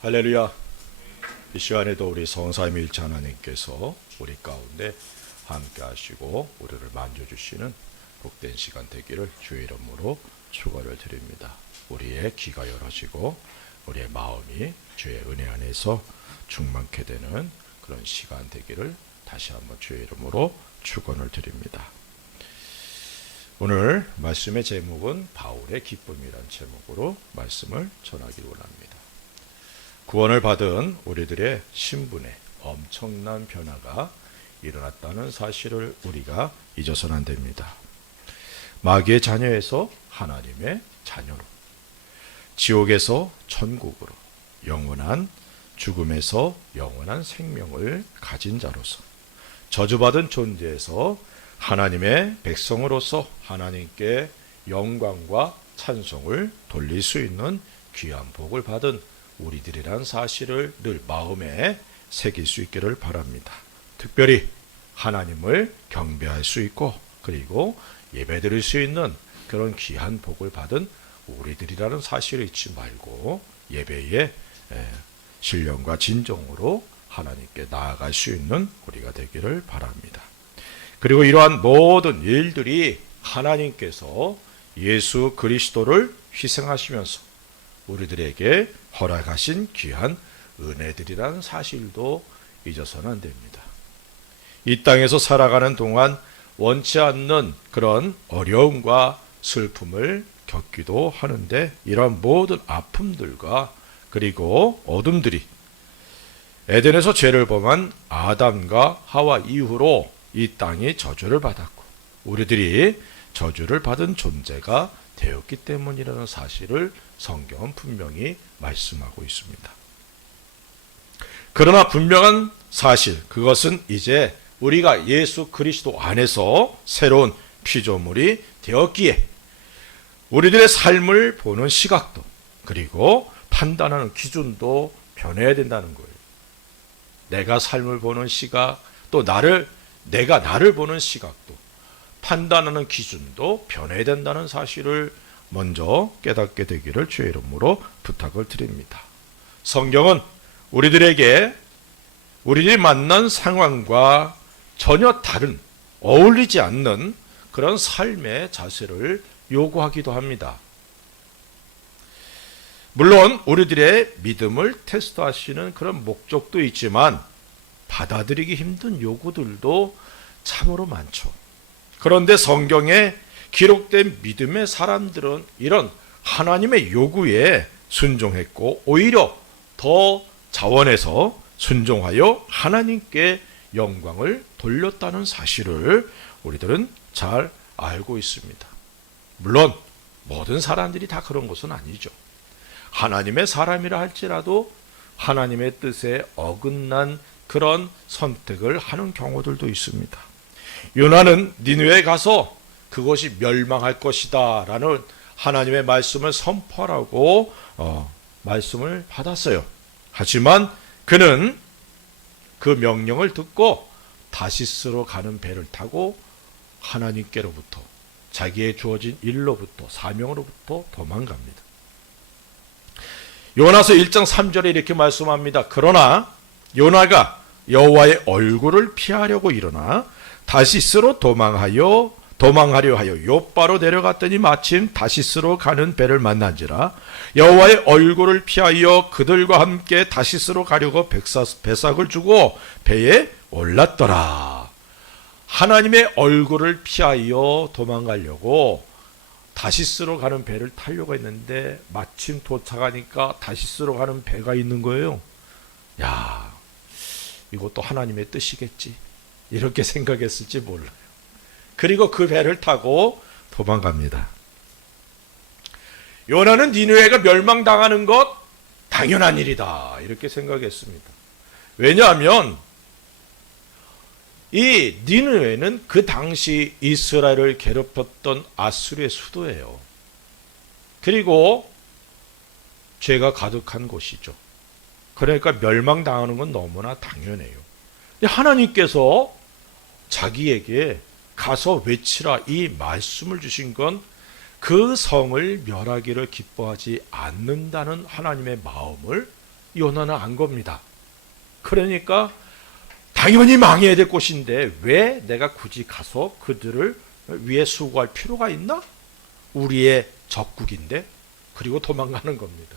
할렐루야. 이 시간에도 우리 성삼위일체 하나님께서 우리 가운데 함께 하시고 우리를 만져주시는 복된 시간 되기를 주의 이름으로 축원을 드립니다. 우리의 귀가 열어지고 우리의 마음이 주의 은혜 안에서 충만케 되는 그런 시간 되기를 다시 한번 주의 이름으로 축원을 드립니다. 오늘 말씀의 제목은 바울의 기쁨이란 제목으로 말씀을 전하기를 원합니다. 구원을 받은 우리들의 신분에 엄청난 변화가 일어났다는 사실을 우리가 잊어서는 안 됩니다. 마귀의 자녀에서 하나님의 자녀로, 지옥에서 천국으로, 영원한 죽음에서 영원한 생명을 가진 자로서, 저주받은 존재에서 하나님의 백성으로서 하나님께 영광과 찬송을 돌릴 수 있는 귀한 복을 받은 우리들이란 사실을 늘 마음에 새길 수 있기를 바랍니다. 특별히 하나님을 경배할 수 있고 그리고 예배드릴 수 있는 그런 귀한 복을 받은 우리들이라는 사실을 잊지 말고 예배의 신령과 진정으로 하나님께 나아갈 수 있는 우리가 되기를 바랍니다. 그리고 이러한 모든 일들이 하나님께서 예수 그리스도를 희생하시면서 우리들에게 허락하신 귀한 은혜들이라는 사실도 잊어서는 안 됩니다. 이 땅에서 살아가는 동안 원치 않는 그런 어려움과 슬픔을 겪기도 하는데 이러한 모든 아픔들과 그리고 어둠들이 에덴에서 죄를 범한 아담과 하와 이후로 이 땅이 저주를 받았고 우리들이 저주를 받은 존재가 되었기 때문이라는 사실을 성경은 분명히 말씀하고 있습니다. 그러나 분명한 사실, 그것은 이제 우리가 예수 그리스도 안에서 새로운 피조물이 되었기에 우리들의 삶을 보는 시각도 그리고 판단하는 기준도 변해야 된다는 거예요. 내가 삶을 보는 시각, 또 내가 나를 보는 시각도 판단하는 기준도 변해야 된다는 사실을 먼저 깨닫게 되기를 주의 이름으로 부탁을 드립니다. 성경은 우리들에게 우리들이 만난 상황과 전혀 다른, 어울리지 않는 그런 삶의 자세를 요구하기도 합니다. 물론 우리들의 믿음을 테스트하시는 그런 목적도 있지만 받아들이기 힘든 요구들도 참으로 많죠. 그런데 성경에 기록된 믿음의 사람들은 이런 하나님의 요구에 순종했고 오히려 더 자원해서 순종하여 하나님께 영광을 돌렸다는 사실을 우리들은 잘 알고 있습니다. 물론 모든 사람들이 다 그런 것은 아니죠. 하나님의 사람이라 할지라도 하나님의 뜻에 어긋난 그런 선택을 하는 경우들도 있습니다. 요나는 니느웨에 가서 그것이 멸망할 것이다 라는 하나님의 말씀을 선포하라고 말씀을 받았어요. 하지만 그는 그 명령을 듣고 다시스로 가는 배를 타고 하나님께로부터 자기의 주어진 일로부터 사명으로부터 도망갑니다. 요나서 1장 3절에 이렇게 말씀합니다. 그러나 요나가 여호와의 얼굴을 피하려고 일어나 다시스로 도망하려 하여 요바로 내려갔더니 마침 다시스로 가는 배를 만난지라 여호와의 얼굴을 피하여 그들과 함께 다시스로 가려고 배삭을 주고 배에 올랐더라. 하나님의 얼굴을 피하여 도망가려고 다시스로 가는 배를 타려고 했는데 마침 도착하니까 다시스로 가는 배가 있는 거예요. 야, 이것도 하나님의 뜻이겠지. 이렇게 생각했을지 몰라요. 그리고 그 배를 타고 도망갑니다. 요나는 니느웨가 멸망당하는 것 당연한 일이다 이렇게 생각했습니다. 왜냐하면 이 니느웨는 그 당시 이스라엘을 괴롭혔던 아수르의 수도예요. 그리고 죄가 가득한 곳이죠. 그러니까 멸망당하는 건 너무나 당연해요. 하나님께서 자기에게 가서 외치라 이 말씀을 주신 건 그 성을 멸하기를 기뻐하지 않는다는 하나님의 마음을 요나는 안 겁니다. 그러니까 당연히 망해야 될 곳인데 왜 내가 굳이 가서 그들을 위해 수고할 필요가 있나? 우리의 적국인데. 그리고 도망가는 겁니다.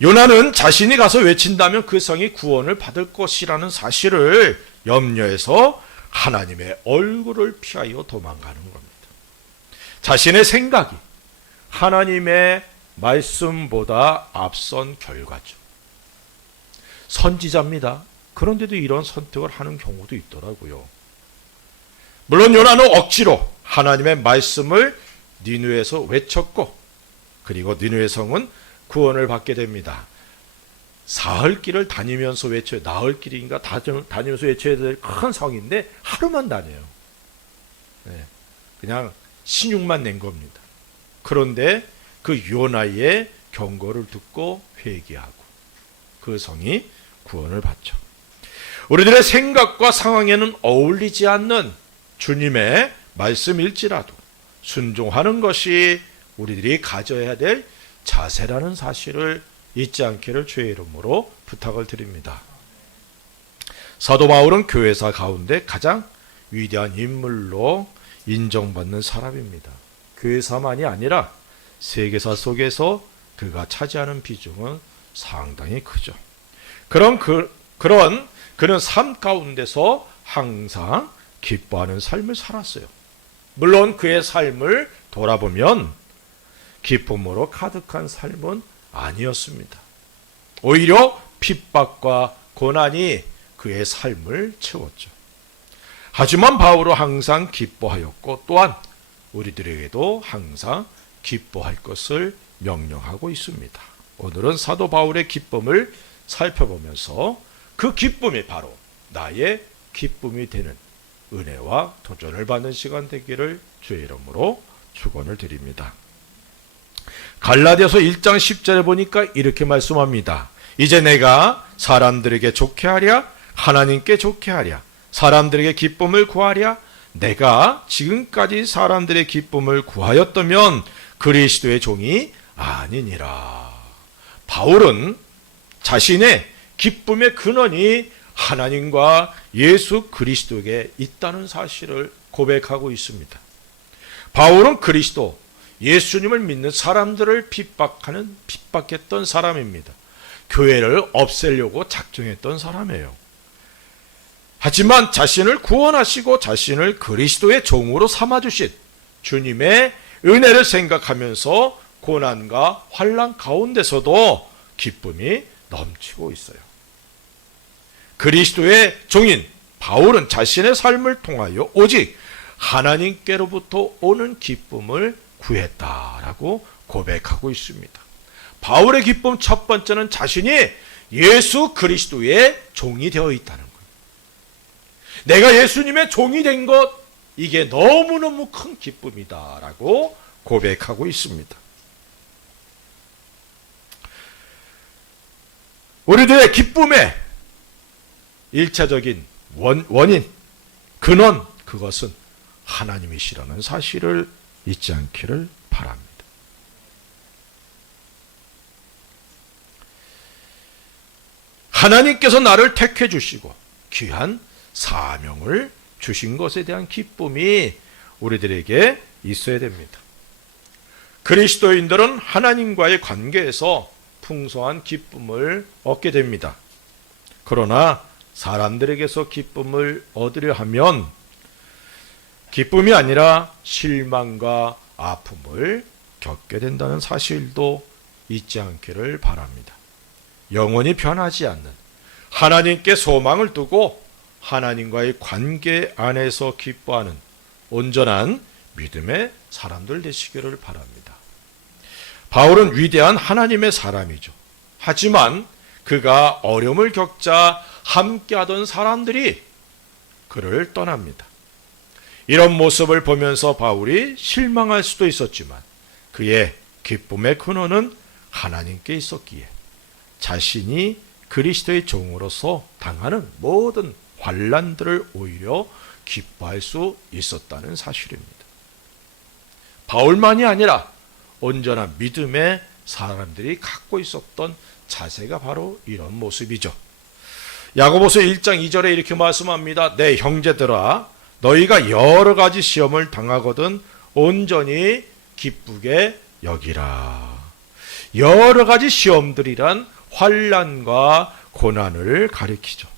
요나는 자신이 가서 외친다면 그 성이 구원을 받을 것이라는 사실을 염려해서 하나님의 얼굴을 피하여 도망가는 겁니다. 자신의 생각이 하나님의 말씀보다 앞선 결과죠. 선지자입니다. 그런데도 이런 선택을 하는 경우도 있더라고요. 물론 요나는 억지로 하나님의 말씀을 니느웨에서 외쳤고, 그리고 니느웨 성은 구원을 받게 됩니다. 사흘길을 다니면서 외쳐야, 나흘길인가 다니면서 외쳐야 될 큰 성인데 하루만 다녀요. 그냥 신용만 낸 겁니다. 그런데 그 요나의 경고를 듣고 회개하고 그 성이 구원을 받죠. 우리들의 생각과 상황에는 어울리지 않는 주님의 말씀일지라도 순종하는 것이 우리들이 가져야 될 자세라는 사실을 잊지 않기를 주의 이름으로 부탁을 드립니다. 사도 바울은 교회사 가운데 가장 위대한 인물로 인정받는 사람입니다. 교회사만이 아니라 세계사 속에서 그가 차지하는 비중은 상당히 크죠. 그는 삶 가운데서 항상 기뻐하는 삶을 살았어요. 물론 그의 삶을 돌아보면 기쁨으로 가득한 삶은 아니었습니다. 오히려 핍박과 고난이 그의 삶을 채웠죠. 하지만 바울은 항상 기뻐하였고 또한 우리들에게도 항상 기뻐할 것을 명령하고 있습니다. 오늘은 사도 바울의 기쁨을 살펴보면서 그 기쁨이 바로 나의 기쁨이 되는 은혜와 도전을 받는 시간 되기를 주의 이름으로 축원을 드립니다. 갈라디아서 1장 10절에 보니까 이렇게 말씀합니다. 이제 내가 사람들에게 좋게 하랴 하나님께 좋게 하랴 사람들에게 기쁨을 구하랴 내가 지금까지 사람들의 기쁨을 구하였다면 그리스도의 종이 아니니라. 바울은 자신의 기쁨의 근원이 하나님과 예수 그리스도에게 있다는 사실을 고백하고 있습니다. 바울은 그리스도 예수님을 믿는 사람들을 핍박했던 사람입니다. 교회를 없애려고 작정했던 사람이에요. 하지만 자신을 구원하시고 자신을 그리스도의 종으로 삼아주신 주님의 은혜를 생각하면서 고난과 환난 가운데서도 기쁨이 넘치고 있어요. 그리스도의 종인 바울은 자신의 삶을 통하여 오직 하나님께로부터 오는 기쁨을 구했다라고 고백하고 있습니다. 바울의 기쁨 첫 번째는 자신이 예수 그리스도의 종이 되어 있다는 거예요. 내가 예수님의 종이 된 것, 이게 너무너무 큰 기쁨이다라고 고백하고 있습니다. 우리들의 기쁨의 일차적인 원인, 근원, 그것은 하나님이시라는 사실을 잊지 않기를 바랍니다. 하나님께서 나를 택해 주시고 귀한 사명을 주신 것에 대한 기쁨이 우리들에게 있어야 됩니다. 그리스도인들은 하나님과의 관계에서 풍성한 기쁨을 얻게 됩니다. 그러나 사람들에게서 기쁨을 얻으려 하면 기쁨이 아니라 실망과 아픔을 겪게 된다는 사실도 잊지 않기를 바랍니다. 영원히 변하지 않는 하나님께 소망을 두고 하나님과의 관계 안에서 기뻐하는 온전한 믿음의 사람들 되시기를 바랍니다. 바울은 위대한 하나님의 사람이죠. 하지만 그가 어려움을 겪자 함께하던 사람들이 그를 떠납니다. 이런 모습을 보면서 바울이 실망할 수도 있었지만 그의 기쁨의 근원은 하나님께 있었기에 자신이 그리스도의 종으로서 당하는 모든 환난들을 오히려 기뻐할 수 있었다는 사실입니다. 바울만이 아니라 온전한 믿음의 사람들이 갖고 있었던 자세가 바로 이런 모습이죠. 야고보서 1장 2절에 이렇게 말씀합니다. 내 형제들아, 너희가 여러 가지 시험을 당하거든 온전히 기쁘게 여기라. 여러 가지 시험들이란 환난과 고난을 가리키죠.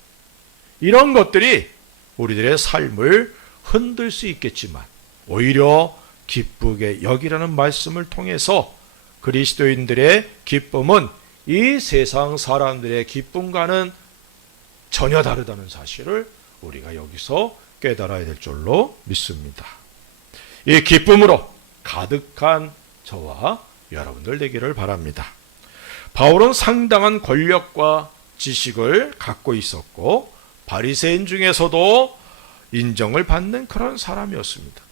이런 것들이 우리들의 삶을 흔들 수 있겠지만 오히려 기쁘게 여기라는 말씀을 통해서 그리스도인들의 기쁨은 이 세상 사람들의 기쁨과는 전혀 다르다는 사실을 우리가 여기서 깨달아야 될 줄로 믿습니다. 이 기쁨으로 가득한 저와 여러분들 되기를 바랍니다. 바울은 상당한 권력과 지식을 갖고 있었고 바리새인 중에서도 인정을 받는 그런 사람이었습니다.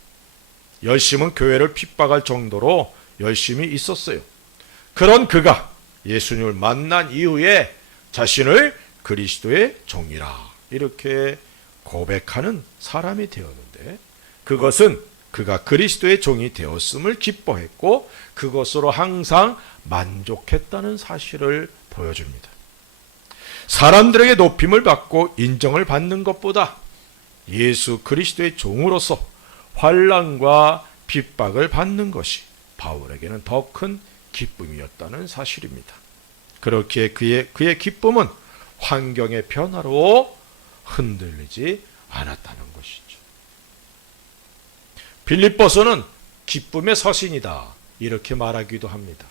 열심은 교회를 핍박할 정도로 열심히 있었어요. 그런 그가 예수님을 만난 이후에 자신을 그리스도의 종이라 이렇게 고백하는 사람이 되었는데, 그것은 그가 그리스도의 종이 되었음을 기뻐했고 그것으로 항상 만족했다는 사실을 보여줍니다. 사람들에게 높임을 받고 인정을 받는 것보다 예수 그리스도의 종으로서 환난과 핍박을 받는 것이 바울에게는 더 큰 기쁨이었다는 사실입니다. 그렇기에 그의 기쁨은 환경의 변화로 흔들리지 않았다는 것이죠. 빌립보서는 기쁨의 서신이다 이렇게 말하기도 합니다.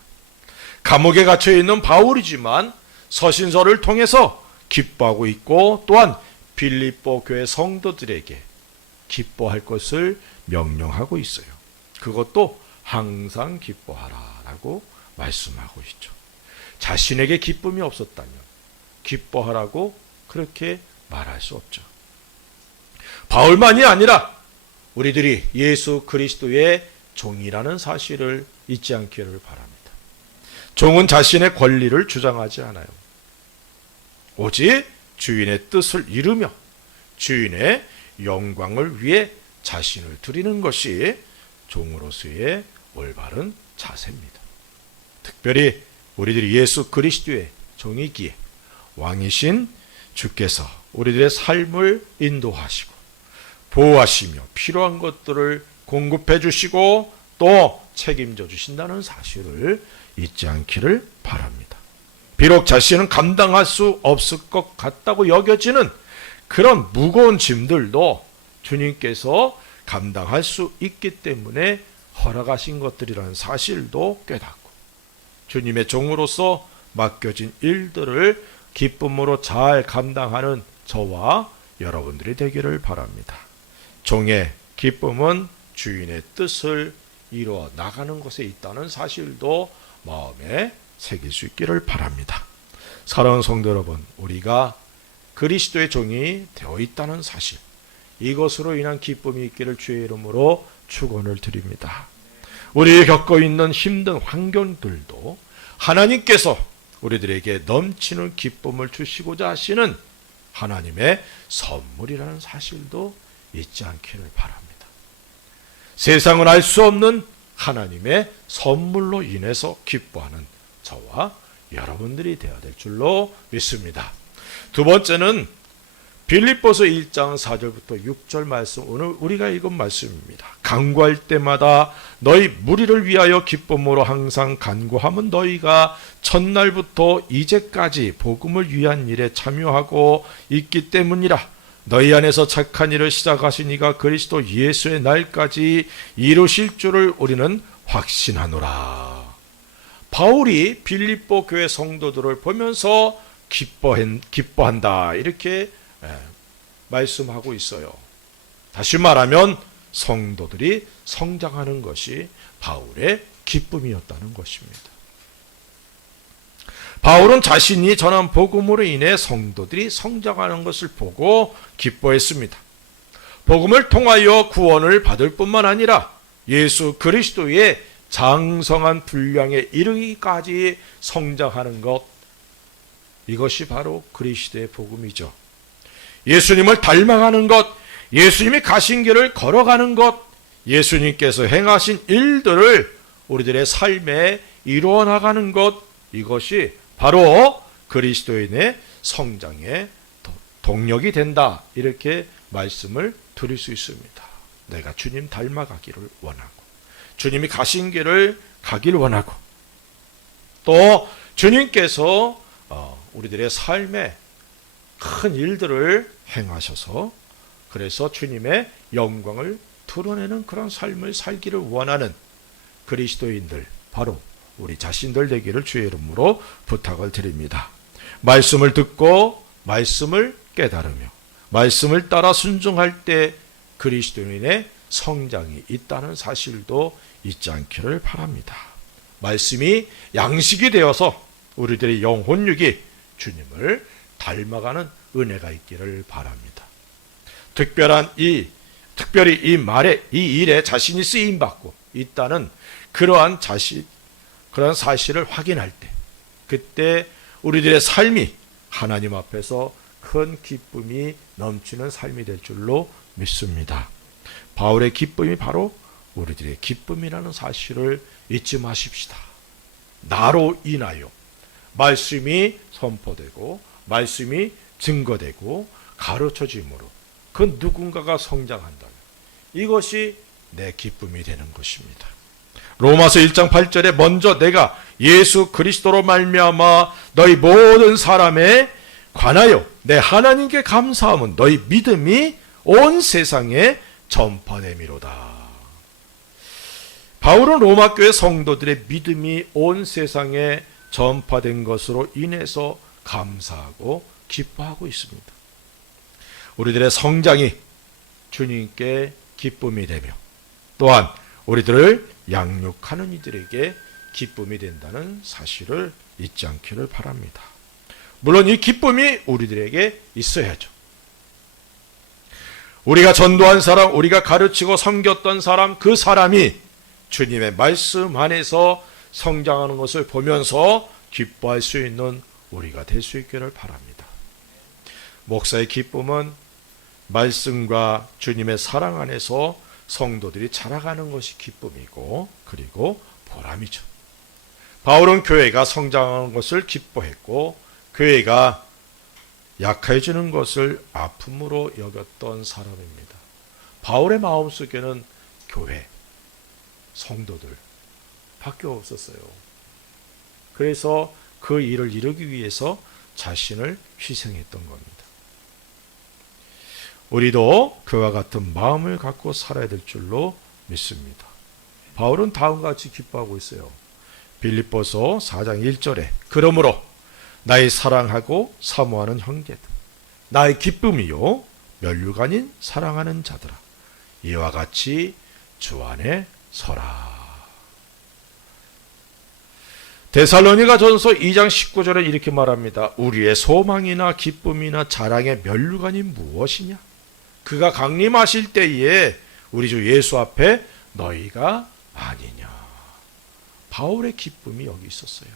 감옥에 갇혀 있는 바울이지만 서신서를 통해서 기뻐하고 있고 또한 빌립보 교회 성도들에게 기뻐할 것을 명령하고 있어요. 그것도 항상 기뻐하라라고 말씀하고 있죠. 자신에게 기쁨이 없었다면 기뻐하라고 그렇게 말할 수 없죠. 바울만이 아니라 우리들이 예수 그리스도의 종이라는 사실을 잊지 않기를 바랍니다. 종은 자신의 권리를 주장하지 않아요. 오직 주인의 뜻을 이루며 주인의 영광을 위해 자신을 드리는 것이 종으로서의 올바른 자세입니다. 특별히 우리들이 예수 그리스도의 종이기에 왕이신 주께서 우리들의 삶을 인도하시고 보호하시며 필요한 것들을 공급해 주시고 또 책임져 주신다는 사실을 잊지 않기를 바랍니다. 비록 자신은 감당할 수 없을 것 같다고 여겨지는 그런 무거운 짐들도 주님께서 감당할 수 있기 때문에 허락하신 것들이라는 사실도 깨닫고 주님의 종으로서 맡겨진 일들을 기쁨으로 잘 감당하는 저와 여러분들이 되기를 바랍니다. 종의 기쁨은 주인의 뜻을 이루어 나가는 것에 있다는 사실도 마음에 새길 수 있기를 바랍니다. 사랑하는 성도 여러분, 우리가 그리스도의 종이 되어 있다는 사실, 이것으로 인한 기쁨이 있기를 주의 이름으로 축원을 드립니다. 우리 겪고 있는 힘든 환경들도 하나님께서 우리들에게 넘치는 기쁨을 주시고자 하시는 하나님의 선물이라는 사실도 잊지 않기를 바랍니다. 세상은 알 수 없는 하나님의 선물로 인해서 기뻐하는 저와 여러분들이 되어야 될 줄로 믿습니다. 두 번째는 빌립보서 1장 4절부터 6절 말씀, 오늘 우리가 읽은 말씀입니다. 간구할 때마다 너희 무리를 위하여 기쁨으로 항상 간구함은 너희가 첫날부터 이제까지 복음을 위한 일에 참여하고 있기 때문이라. 너희 안에서 착한 일을 시작하신 이가 그리스도 예수의 날까지 이루실 줄을 우리는 확신하노라. 바울이 빌립보 교회 성도들을 보면서 기뻐한다 이렇게 말씀하고 있어요. 다시 말하면 성도들이 성장하는 것이 바울의 기쁨이었다는 것입니다. 바울은 자신이 전한 복음으로 인해 성도들이 성장하는 것을 보고 기뻐했습니다. 복음을 통하여 구원을 받을 뿐만 아니라 예수 그리스도의 장성한 분량에 이르기까지 성장하는 것, 이것이 바로 그리스도의 복음이죠. 예수님을 닮아가는 것, 예수님이 가신 길을 걸어가는 것, 예수님께서 행하신 일들을 우리들의 삶에 이루어 나가는 것, 이것이 바로 그리스도인의 성장의 동력이 된다. 이렇게 말씀을 드릴 수 있습니다. 내가 주님 닮아가기를 원하고, 주님이 가신 길을 가기를 원하고, 또 주님께서 우리들의 삶에 큰 일들을 행하셔서 그래서 주님의 영광을 드러내는 그런 삶을 살기를 원하는 그리스도인들, 바로 우리 자신들 되기를 주의 이름으로 부탁을 드립니다. 말씀을 듣고 말씀을 깨달으며 말씀을 따라 순종할 때 그리스도인의 성장이 있다는 사실도 잊지 않기를 바랍니다. 말씀이 양식이 되어서 우리들의 영혼육이 주님을 닮아가는 은혜가 있기를 바랍니다. 특별히 이 말에, 이 일에 자신이 쓰임받고 있다는 그러한 사실을 확인할 때, 그때 우리들의 삶이 하나님 앞에서 큰 기쁨이 넘치는 삶이 될 줄로 믿습니다. 바울의 기쁨이 바로 우리들의 기쁨이라는 사실을 잊지 마십시다. 나로 인하여 말씀이 선포되고 말씀이 증거되고 가르쳐짐으로 그 누군가가 성장한다면 이것이 내 기쁨이 되는 것입니다. 로마서 1장 8절에 먼저 내가 예수 그리스도로 말미암아 너희 모든 사람에 관하여 내 하나님께 감사함은 너희 믿음이 온 세상에 전파됨이로다. 바울은 로마 교회 성도들의 믿음이 온 세상에 전파된 것으로 인해서 감사하고 기뻐하고 있습니다. 우리들의 성장이 주님께 기쁨이 되며 또한 우리들을 양육하는 이들에게 기쁨이 된다는 사실을 잊지 않기를 바랍니다. 물론 이 기쁨이 우리들에게 있어야죠. 우리가 전도한 사람, 우리가 가르치고 섬겼던 사람, 그 사람이 주님의 말씀 안에서 성장하는 것을 보면서 기뻐할 수 있는 우리가 될 수 있기를 바랍니다. 목사의 기쁨은 말씀과 주님의 사랑 안에서 성도들이 자라가는 것이 기쁨이고 그리고 보람이죠. 바울은 교회가 성장하는 것을 기뻐했고 교회가 약해지는 것을 아픔으로 여겼던 사람입니다. 바울의 마음속에는 교회, 성도들 밖에 없었어요. 그래서 그 일을 이루기 위해서 자신을 희생했던 겁니다. 우리도 그와 같은 마음을 갖고 살아야 될 줄로 믿습니다. 바울은 다음과 같이 기뻐하고 있어요. 빌립보서 4장 1절에 그러므로 나의 사랑하고 사모하는 형제들, 나의 기쁨이요 면류관인 사랑하는 자들아, 이와 같이 주 안에 서라. 데살로니가 전서 2장 19절에 이렇게 말합니다. 우리의 소망이나 기쁨이나 자랑의 면류관이 무엇이냐? 그가 강림하실 때에 우리 주 예수 앞에 너희가 아니냐. 바울의 기쁨이 여기 있었어요.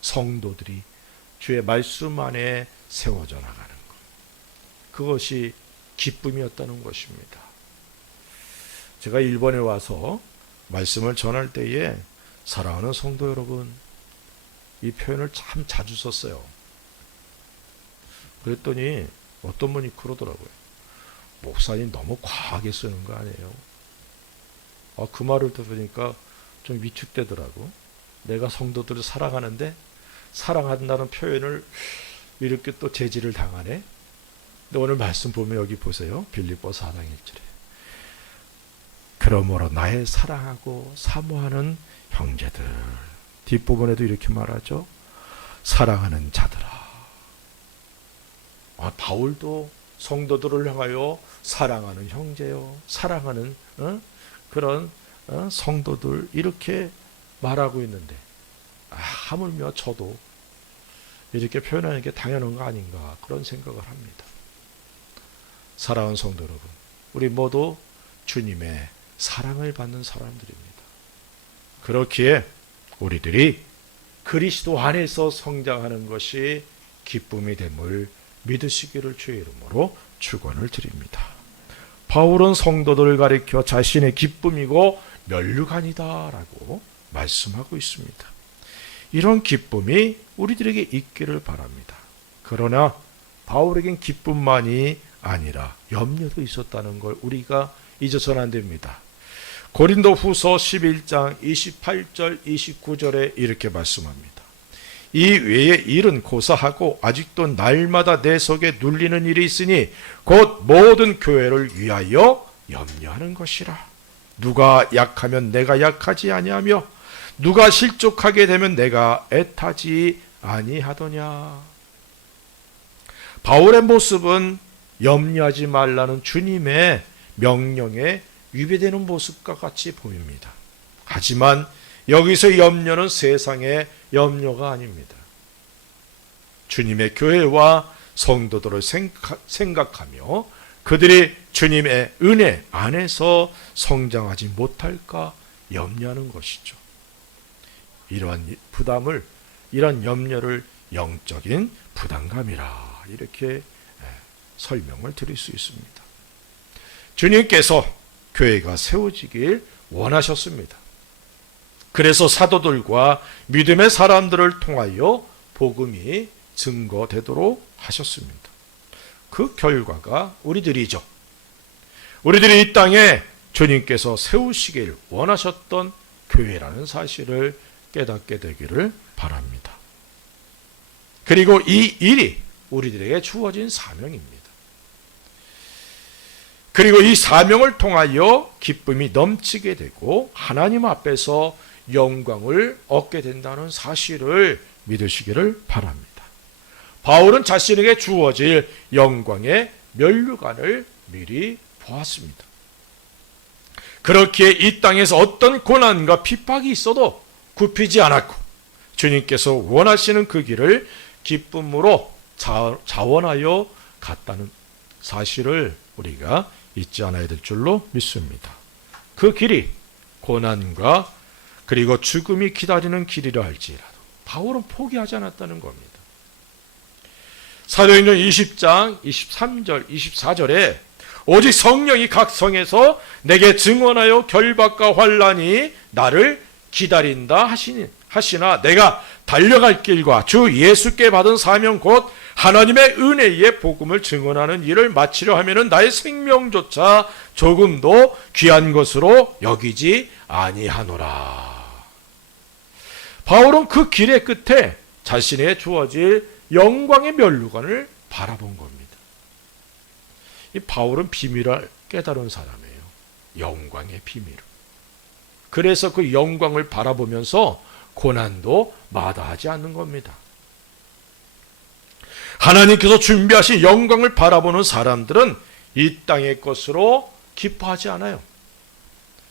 성도들이 주의 말씀 안에 세워져 나가는 것. 그것이 기쁨이었다는 것입니다. 제가 일본에 와서 말씀을 전할 때에 사랑하는 성도 여러분, 이 표현을 참 자주 썼어요. 그랬더니 어떤 분이 그러더라고요. 목사님 너무 과하게 쓰는 거 아니에요? 그 말을 들으니까 좀 위축되더라고. 내가 성도들을 사랑하는데 사랑한다는 표현을 이렇게 또 제지를 당하네. 근데 오늘 말씀 보면 여기 보세요. 빌립보 4장 1절에 그러므로 나의 사랑하고 사모하는 형제들, 뒷부분에도 이렇게 말하죠. 사랑하는 자들아. 바울도 성도들을 향하여 사랑하는 형제요, 사랑하는 그런 성도들 이렇게 말하고 있는데 하물며 저도 이렇게 표현하는 게 당연한 거 아닌가 그런 생각을 합니다. 사랑하는 성도 여러분, 우리 모두 주님의 사랑을 받는 사람들입니다. 그렇기에 우리들이 그리스도 안에서 성장하는 것이 기쁨이 됨을 믿으시기를 주의 이름으로 축원을 드립니다. 바울은 성도들을 가리켜 자신의 기쁨이고 면류관이다라고 말씀하고 있습니다. 이런 기쁨이 우리들에게 있기를 바랍니다. 그러나 바울에겐 기쁨만이 아니라 염려도 있었다는 걸 우리가 잊어서는 안 됩니다. 고린도 후서 11장 28절 29절에 이렇게 말씀합니다. 이 외의 일은 고사하고 아직도 날마다 내 속에 눌리는 일이 있으니 곧 모든 교회를 위하여 염려하는 것이라. 누가 약하면 내가 약하지 아니하며 누가 실족하게 되면 내가 애타지 아니하더냐. 바울의 모습은 염려하지 말라는 주님의 명령에 위배되는 모습과 같이 보입니다. 하지만 여기서 염려는 세상의 염려가 아닙니다. 주님의 교회와 성도들을 생각하며 그들이 주님의 은혜 안에서 성장하지 못할까 염려하는 것이죠. 이러한 부담을, 이런 염려를 영적인 부담감이라 이렇게 설명을 드릴 수 있습니다. 주님께서 교회가 세워지길 원하셨습니다. 그래서 사도들과 믿음의 사람들을 통하여 복음이 증거되도록 하셨습니다. 그 결과가 우리들이죠. 우리들이 이 땅에 주님께서 세우시길 원하셨던 교회라는 사실을 깨닫게 되기를 바랍니다. 그리고 이 일이 우리들에게 주어진 사명입니다. 그리고 이 사명을 통하여 기쁨이 넘치게 되고 하나님 앞에서 영광을 얻게 된다는 사실을 믿으시기를 바랍니다. 바울은 자신에게 주어질 영광의 면류관을 미리 보았습니다. 그렇기에 이 땅에서 어떤 고난과 핍박이 있어도 굽히지 않았고 주님께서 원하시는 그 길을 기쁨으로 자원하여 갔다는 사실을 우리가 잊지 않아야 될 줄로 믿습니다. 그 길이 고난과 그리고 죽음이 기다리는 길이라 할지라도 바울은 포기하지 않았다는 겁니다. 사도행전 20장 23절 24절에 오직 성령이 각 성에서 내게 증언하여 결박과 환난이 나를 기다린다 하시나 내가 달려갈 길과 주 예수께 받은 사명 곧 하나님의 은혜의 복음을 증언하는 일을 마치려 하면은 나의 생명조차 조금도 귀한 것으로 여기지 아니하노라. 바울은 그 길의 끝에 자신의 주어질 영광의 면류관을 바라본 겁니다. 이 바울은 비밀을 깨달은 사람이에요. 영광의 비밀을. 그래서 그 영광을 바라보면서 고난도 마다하지 않는 겁니다. 하나님께서 준비하신 영광을 바라보는 사람들은 이 땅의 것으로 기뻐하지 않아요.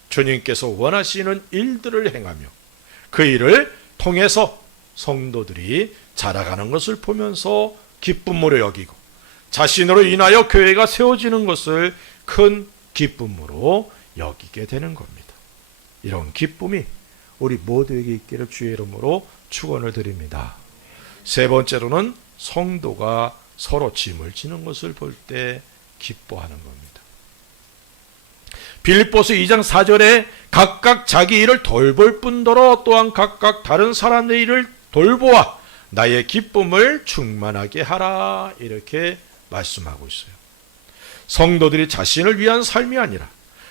주님께서 원하시는 일들을 행하며 그 일을 통해서 성도들이 자라가는 것을 보면서 기쁨으로 여기고 자신으로 인하여 교회가 세워지는 것을 큰 기쁨으로 여기게 되는 겁니다. 이런 기쁨이 우리 모두에게 있기를 주의 이름으로 축원을 드립니다. 세 번째로는 성도가 서로 짐을 지는 것을 볼 때 기뻐하는 겁니다. 빌립보서 2장 4절에 각각 자기 일을 돌볼 뿐더러 또한 각각 다른 사람의 일을 돌보아 나의 기쁨을 충만하게 하라 이렇게 말씀하고 있어요. 성도들이 자신을 위한 삶이 아니라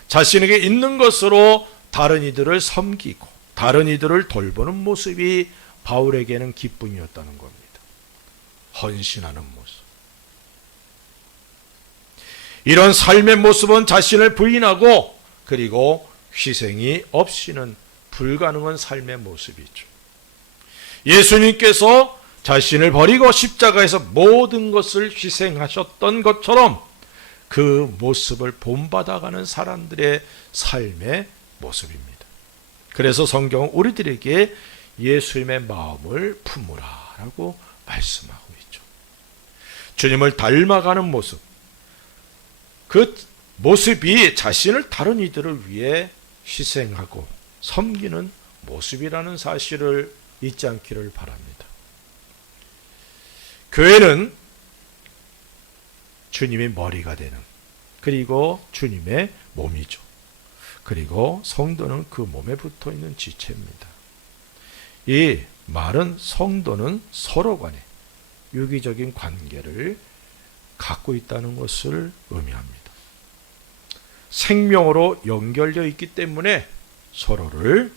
자신에게 있는 것으로 다른 이들을 섬기고 다른 이들을 돌보는 모습이 바울에게는 기쁨이었다는 겁니다. 헌신하는 모습. 이런 삶의 모습은 자신을 부인하고 그리고 희생이 없이는 불가능한 삶의 모습이죠. 예수님께서 자신을 버리고 십자가에서 모든 것을 희생하셨던 것처럼 그 모습을 본받아가는 사람들의 삶의 모습입니다. 그래서 성경은 우리들에게 예수님의 마음을 품으라라고 말씀하고 있죠. 주님을 닮아가는 모습, 그 모습이 자신을 다른 이들을 위해 희생하고 섬기는 모습이라는 사실을 잊지 않기를 바랍니다. 교회는 주님의 머리가 되는 그리고 주님의 몸이죠. 그리고 성도는 그 몸에 붙어있는 지체입니다. 이 말은 성도는 서로 간에 유기적인 관계를 갖고 있다는 것을 의미합니다. 생명으로 연결되어 있기 때문에 서로를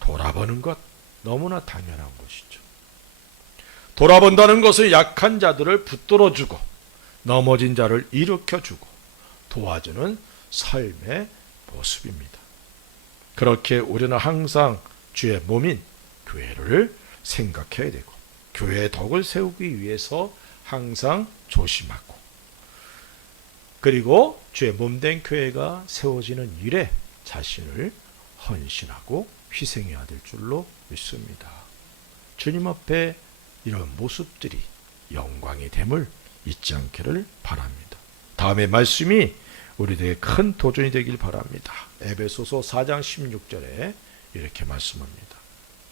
돌아보는 것 너무나 당연한 것이죠. 돌아본다는 것은 약한 자들을 붙들어주고 넘어진 자를 일으켜주고 도와주는 삶의 모습입니다. 그렇게 우리는 항상 주의 몸인 교회를 생각해야 되고 교회의 덕을 세우기 위해서 항상 조심하고 그리고 주의 몸된 교회가 세워지는 일에 자신을 헌신하고 희생해야 될 줄로 믿습니다. 주님 앞에 이런 모습들이 영광이 됨을 잊지 않기를 바랍니다. 다음의 말씀이 우리들에게 큰 도전이 되길 바랍니다. 에베소서 4장 16절에 이렇게 말씀합니다.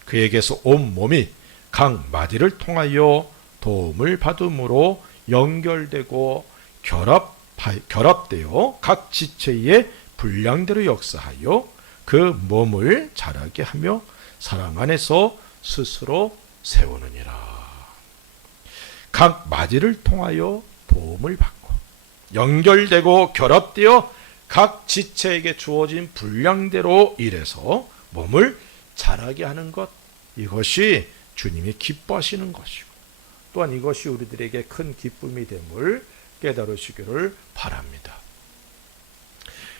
그에게서 온 몸이 각 마디를 통하여 도움을 받음으로 연결되고 결합되어 각 지체의 분량대로 역사하여 그 몸을 자라게 하며 사랑 안에서 스스로 세우느니라. 각 마디를 통하여 도움을 받고 연결되고 결합되어 각 지체에게 주어진 분량대로 일해서 몸을 자라게 하는 것, 이것이 주님이 기뻐하시는 것이고 또한 이것이 우리들에게 큰 기쁨이 됨을 깨달으시기를 바랍니다.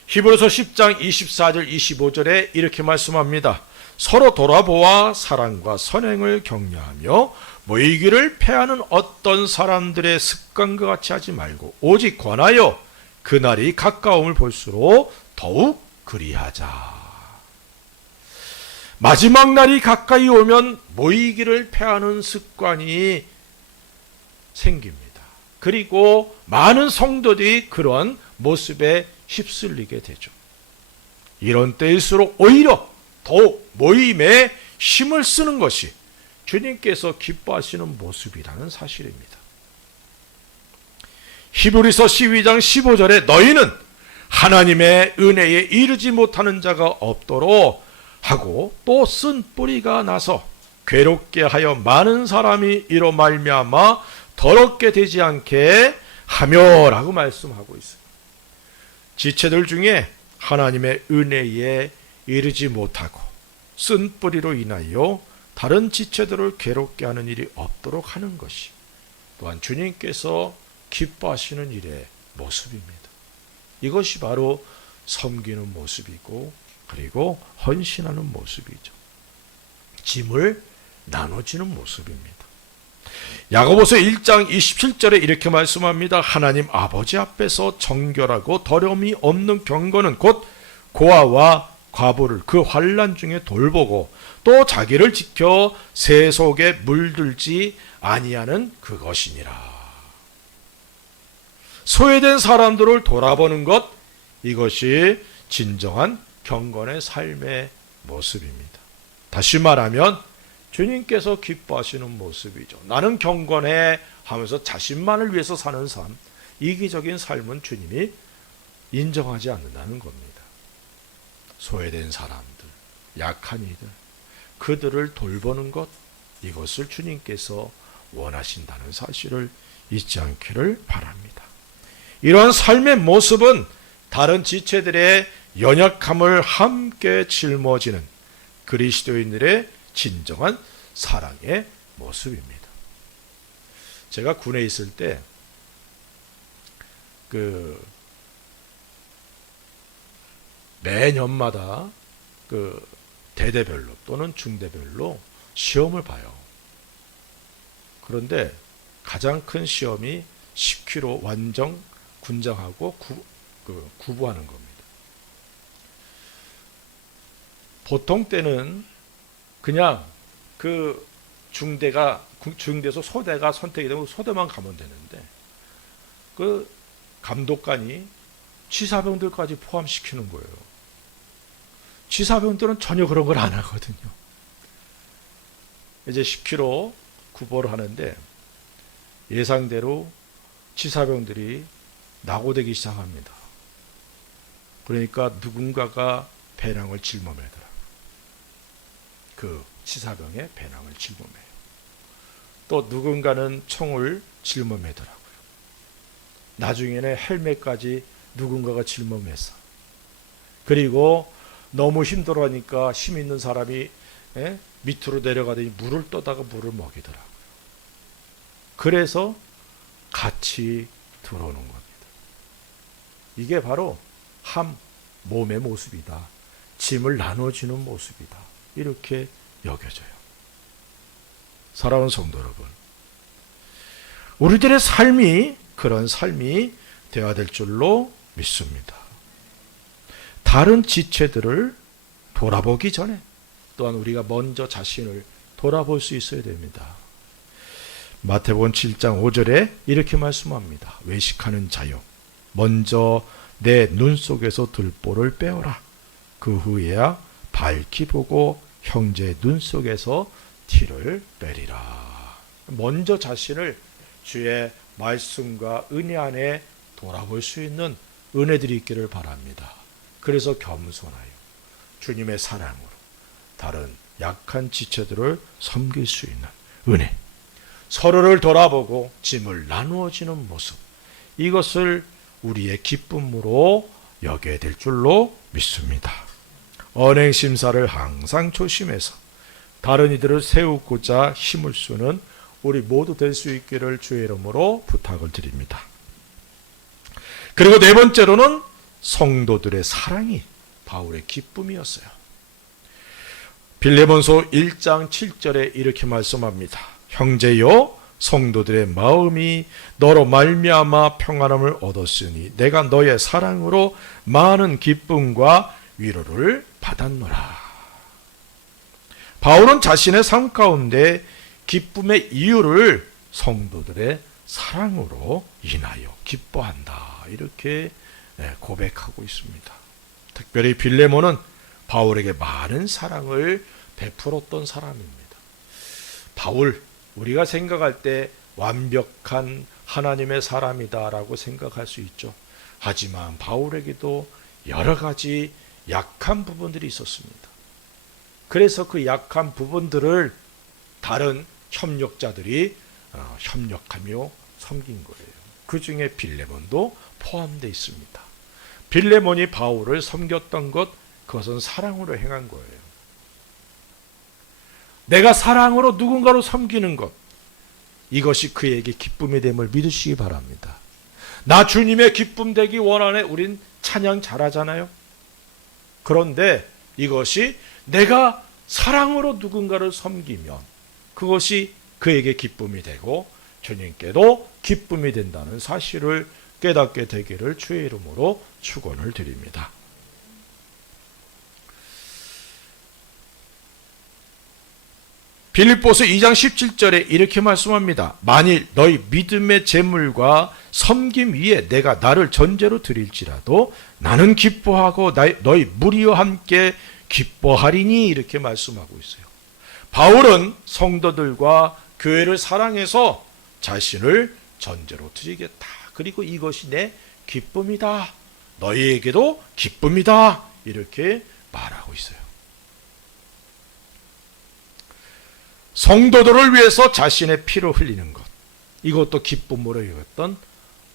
히브리서 10장 24절 25절에 이렇게 말씀합니다. 서로 돌아보아 사랑과 선행을 격려하며 모이기를 패하는 어떤 사람들의 습관과 같이 하지 말고 오직 권하여 그날이 가까움을 볼수록 더욱 그리하자. 마지막 날이 가까이 오면 모이기를 패하는 습관이 생깁니다. 그리고 많은 성도들이 그런 모습에 휩쓸리게 되죠. 이런 때일수록 오히려 더욱 모임에 힘을 쓰는 것이 주님께서 기뻐하시는 모습이라는 사실입니다. 히브리서 12장 15절에 너희는 하나님의 은혜에 이르지 못하는 자가 없도록 하고 또 쓴 뿌리가 나서 괴롭게 하여 많은 사람이 이로 말미암아 더럽게 되지 않게 하며라고 말씀하고 있습니다. 지체들 중에 하나님의 은혜에 이르지 못하고 쓴 뿌리로 인하여 다른 지체들을 괴롭게 하는 일이 없도록 하는 것이 또한 주님께서 기뻐하시는 일의 모습입니다. 이것이 바로 섬기는 모습이고 그리고 헌신하는 모습이죠. 짐을 나눠지는 모습입니다. 야고보서 1장 27절에 이렇게 말씀합니다. 하나님 아버지 앞에서 정결하고 더러움이 없는 경건은 곧 고아와 과부를 그 환난 중에 돌보고 또 자기를 지켜 새 속에 물들지 아니하는 그것이니라. 소외된 사람들을 돌아보는 것, 이것이 진정한 경건의 삶의 모습입니다. 다시 말하면 주님께서 기뻐하시는 모습이죠. 나는 경건해 하면서 자신만을 위해서 사는 삶, 이기적인 삶은 주님이 인정하지 않는다는 겁니다. 소외된 사람들, 약한 이들, 그들을 돌보는 것, 이것을 주님께서 원하신다는 사실을 잊지 않기를 바랍니다. 이러한 삶의 모습은 다른 지체들의 연약함을 함께 짊어지는 그리스도인들의 진정한 사랑의 모습입니다. 제가 군에 있을 때 매년마다 대대별로 또는 중대별로 시험을 봐요. 그런데 가장 큰 시험이 10km 완정 군장하고 구부하는 겁니다. 보통 때는 그냥 그 중대에서 소대가 선택이 되고 소대만 가면 되는데 그 감독관이 취사병들까지 포함시키는 거예요. 취사병들은 전혀 그런 걸 안 하거든요. 이제 10km 구보를 하는데 예상대로 취사병들이 낙오되기 시작합니다. 그러니까 누군가가 배낭을 짊어매더라. 그 치사병의 배낭을 짊어매요. 또 누군가는 총을 짊어매더라고요. 나중에는 헬멧까지 누군가가 짊어매서, 그리고 너무 힘들어하니까 힘 있는 사람이 밑으로 내려가더니 물을 떠다가 물을 먹이더라고요. 그래서 같이 들어오는 겁니다. 이게 바로 한 몸의 모습이다. 짐을 나눠주는 모습이다. 이렇게 여겨져요. 사랑하는 성도 여러분, 우리들의 삶이 그런 삶이 되어야 될 줄로 믿습니다. 다른 지체들을 돌아보기 전에 또한 우리가 먼저 자신을 돌아볼 수 있어야 됩니다. 마태복음 7장 5절에 이렇게 말씀합니다. 외식하는 자여, 먼저 내 눈 속에서 들보를 빼어라. 그 후에야 밝히 보고 형제의 눈 속에서 티를 빼리라. 먼저 자신을 주의 말씀과 은혜 안에 돌아볼 수 있는 은혜들이 있기를 바랍니다. 그래서 겸손하여 주님의 사랑으로 다른 약한 지체들을 섬길 수 있는 은혜, 서로를 돌아보고 짐을 나누어지는 모습, 이것을 우리의 기쁨으로 여겨야 될 줄로 믿습니다. 언행심사를 항상 조심해서 다른 이들을 세우고자 힘을 쓰는 우리 모두 될 수 있기를 주의 이름으로 부탁을 드립니다. 그리고 네 번째로는 성도들의 사랑이 바울의 기쁨이었어요. 빌레몬서 1장 7절에 이렇게 말씀합니다. 형제여, 성도들의 마음이 너로 말미암아 평안함을 얻었으니 내가 너의 사랑으로 많은 기쁨과 위로를 받았노라. 바울은 자신의 삶 가운데 기쁨의 이유를 성도들의 사랑으로 인하여 기뻐한다, 이렇게 고백하고 있습니다. 특별히 빌레몬은 바울에게 많은 사랑을 베풀었던 사람입니다. 바울, 우리가 생각할 때 완벽한 하나님의 사람이다라고 생각할 수 있죠. 하지만 바울에게도 여러 가지 약한 부분들이 있었습니다. 그래서 그 약한 부분들을 다른 협력자들이 협력하며 섬긴 거예요. 그 중에 빌레몬도 포함되어 있습니다. 빌레몬이 바울을 섬겼던 것, 그것은 사랑으로 행한 거예요. 내가 사랑으로 누군가를 섬기는 것, 이것이 그에게 기쁨이 됨을 믿으시기 바랍니다. 나 주님의 기쁨 되기 원하네. 우린 찬양 잘하잖아요. 그런데 이것이 내가 사랑으로 누군가를 섬기면 그것이 그에게 기쁨이 되고 주님께도 기쁨이 된다는 사실을 깨닫게 되기를 주의 이름으로 축원을 드립니다. 빌립보서 2장 17절에 이렇게 말씀합니다. 만일 너희 믿음의 재물과 섬김 위에 내가 나를 전제로 드릴지라도 나는 기뻐하고 너희 무리와 함께 기뻐하리니, 이렇게 말씀하고 있어요. 바울은 성도들과 교회를 사랑해서 자신을 전제로 드리겠다. 그리고 이것이 내 기쁨이다. 너희에게도 기쁨이다. 이렇게 말하고 있어요. 성도들을 위해서 자신의 피를 흘리는 것, 이것도 기쁨으로 여겼던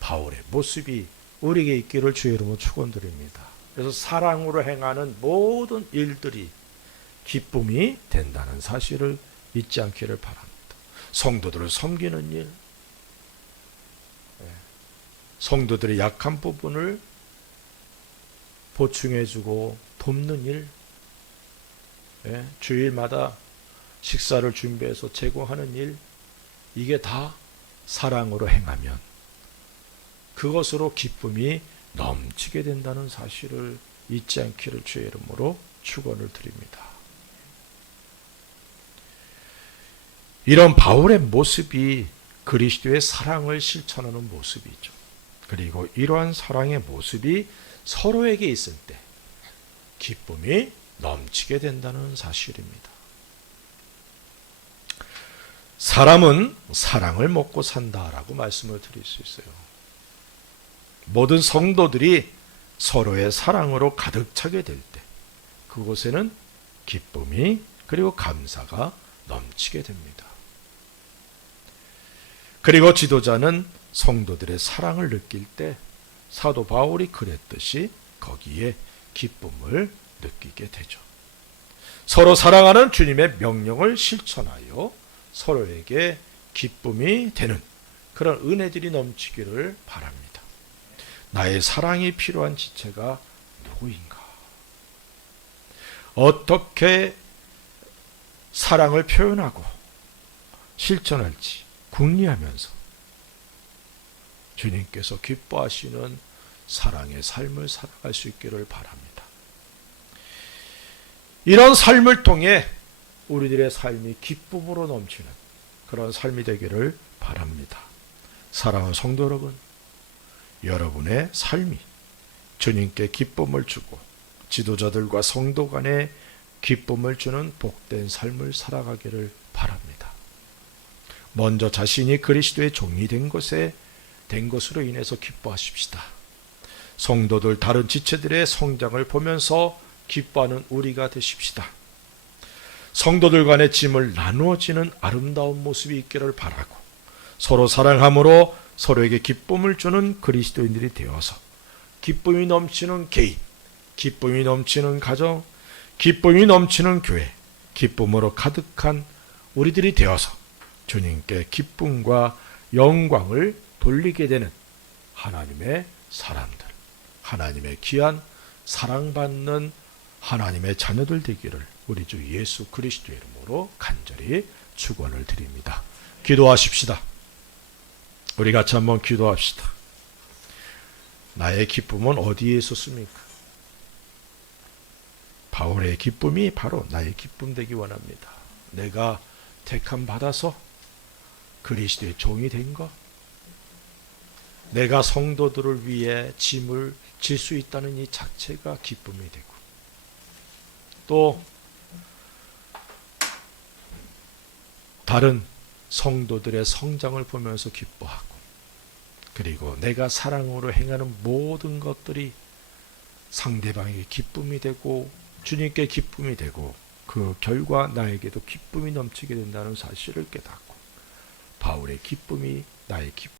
바울의 모습이 우리에게 있기를 주의 이름으로 축원드립니다. 그래서 사랑으로 행하는 모든 일들이 기쁨이 된다는 사실을 잊지 않기를 바랍니다. 성도들을 섬기는 일, 성도들의 약한 부분을 보충해주고 돕는 일, 주일마다 식사를 준비해서 제공하는 일, 이게 다 사랑으로 행하면 그것으로 기쁨이 넘치게 된다는 사실을 잊지 않기를 주의 이름으로 축원을 드립니다. 이런 바울의 모습이 그리스도의 사랑을 실천하는 모습이죠. 그리고 이러한 사랑의 모습이 서로에게 있을 때 기쁨이 넘치게 된다는 사실입니다. 사람은 사랑을 먹고 산다라고 말씀을 드릴 수 있어요. 모든 성도들이 서로의 사랑으로 가득 차게 될 때 그곳에는 기쁨이, 그리고 감사가 넘치게 됩니다. 그리고 지도자는 성도들의 사랑을 느낄 때 사도 바울이 그랬듯이 거기에 기쁨을 느끼게 되죠. 서로 사랑하는 주님의 명령을 실천하여 서로에게 기쁨이 되는 그런 은혜들이 넘치기를 바랍니다. 나의 사랑이 필요한 지체가 누구인가? 어떻게 사랑을 표현하고 실천할지 궁리하면서 주님께서 기뻐하시는 사랑의 삶을 살아갈 수 있기를 바랍니다. 이런 삶을 통해 우리들의 삶이 기쁨으로 넘치는 그런 삶이 되기를 바랍니다. 사랑하는 성도 여러분, 여러분의 삶이 주님께 기쁨을 주고 지도자들과 성도 간에 기쁨을 주는 복된 삶을 살아가기를 바랍니다. 먼저 자신이 그리스도의 종이 된 것으로 인해서 기뻐하십시다. 성도들 다른 지체들의 성장을 보면서 기뻐하는 우리가 되십시다. 성도들 간의 짐을 나누어지는 아름다운 모습이 있기를 바라고 서로 사랑함으로 서로에게 기쁨을 주는 그리스도인들이 되어서 기쁨이 넘치는 개인, 기쁨이 넘치는 가정, 기쁨이 넘치는 교회, 기쁨으로 가득한 우리들이 되어서 주님께 기쁨과 영광을 돌리게 되는 하나님의 사람들, 하나님의 귀한 사랑받는 하나님의 자녀들 되기를 우리 주 예수 그리스도의 이름으로 간절히 축원을 드립니다. 기도하십시다. 우리 같이 한번 기도합시다. 나의 기쁨은 어디에 있었습니까? 바울의 기쁨이 바로 나의 기쁨 되기 원합니다. 내가 택함 받아서 그리스도의 종이 된 것, 내가 성도들을 위해 짐을 질 수 있다는 이 자체가 기쁨이 되고, 또 다른 성도들의 성장을 보면서 기뻐하고, 그리고 내가 사랑으로 행하는 모든 것들이 상대방에게 기쁨이 되고 주님께 기쁨이 되고 그 결과 나에게도 기쁨이 넘치게 된다는 사실을 깨닫고 바울의 기쁨이 나의 기쁨